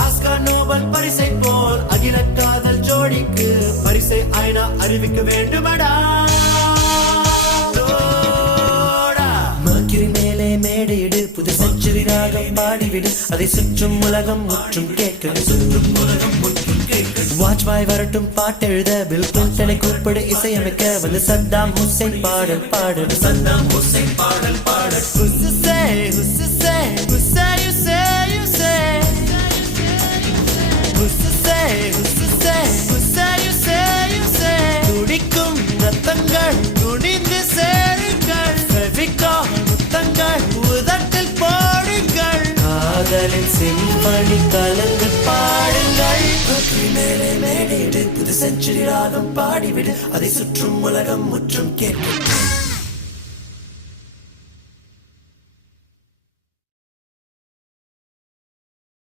Oscar Nobel பரிசை போல் அகில காதல் ஜோடிக்கு பரிசை ஐநா அறிவிக்க வேண்டுமடா. மர்க்கிரி மேலே மேடையிடு, புது செஞ்சுரி ராகம் பாடிவிடு, அதை சுற்றும் உலகம் முற்றும் கேட்க, சுற்றும் உலகம் முற்றும் கேட்க. வாஜ்பாய் வரட்டும் பாட்டெழுத, பில் கிளின்டனை கூப்பிடு இசையமைக்க, வந்து சத்தாம் ஹுசைன் பாடல் பாடு, சத்தாம் ஹுசைன் பாடல் பாடு. ஹுஸ்ஸே ஹுஸ்ஸே ஹுஸ்ஸே யுஸ்ஸே யுஸ்ஸே ஹுஸ்ஸே ஹுஸ்ஸே ஹுஸ்ஸே யுஸ்ஸே யுஸ்ஸே. துடிக்கும் ரத்தங்கள் துணிந்து சேருங்கள், ஃபெவிகால் முத்தங்கள் உதட்டில் போடுங்கள், காதலின் சிம்பனி கலந்து பாடுங்கள். மேலே மேடையிடு, புது செஞ்சுரி ராகம் பாடிவிடு, அதை சுற்றும் உலகம் முற்றும் கேட்க.